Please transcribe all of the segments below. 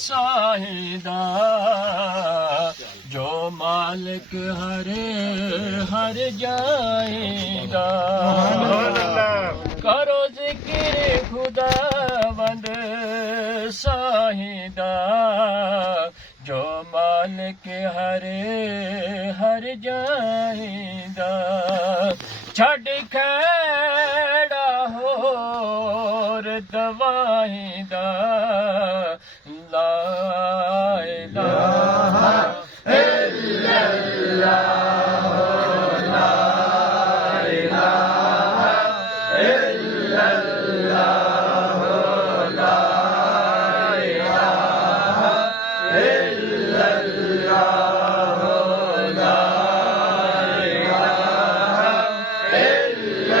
साहिदा जो मालिक हरे हर जाएगा करो जिक्र खुदावंद साहिदा जो मालिक हरे हर जाएगा छड़ खेड़ा होर दवाईदा ला इलाहा इल्लल्लाह ला इलाहा इल्लल्लाह ला इलाहा इल्लल्लाह ला इलाहा इल्लल्लाह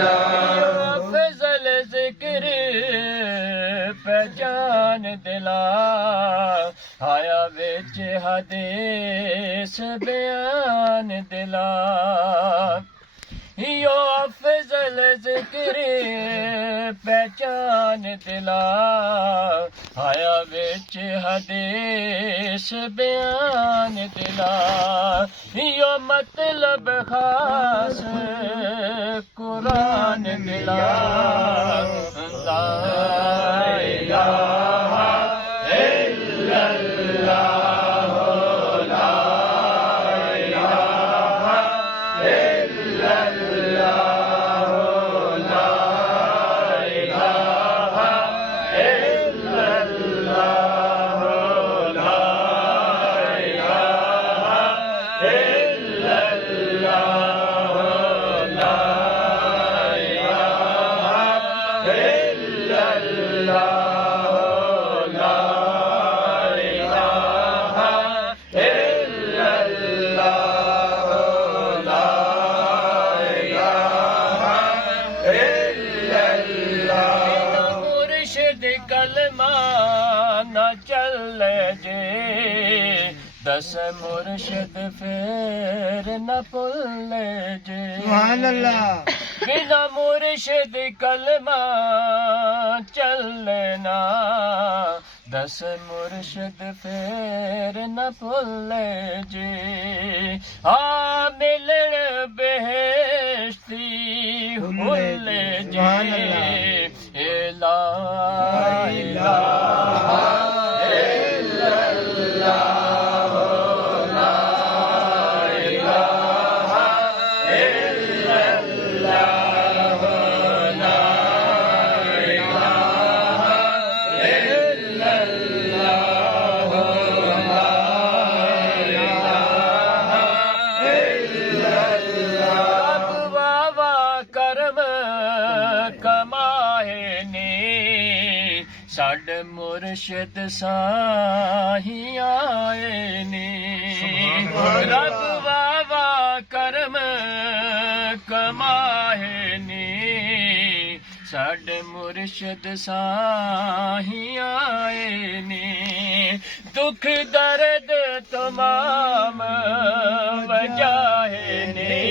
ला पहचान दिला आया विच हदीस बयान दिला यो अफजल जिक्र पहचान दिला आया विच हदीस बयान दिला यो मतलब खास कुरान दिला ला इलाहा इल्लल्लाह ला इलाहा इल्लल्लाह ला इलाहा इल्लल्लाह ला इलाहा इल्लल्लाह ला कलमा न चल जे दस मुर्शिद फिर न भूल जे बिना मुर्शिद कलमा चलना दस मुर्शिद फिर न भूल जे आ मिलन बेहश्ती भूल जे ला इलाहा इल्लल्लाह ला इलाहा इल्लल्लाह ला इलाहा इल्लल्लाह ला इलाहा इल्लल्लाह बाबा करम कमाए ने साड मुर्शिद साही आए ने रब बाबा करम कमाए ने साड मुर्शिद साही आए ने दुख दर्द तमाम वजाए ने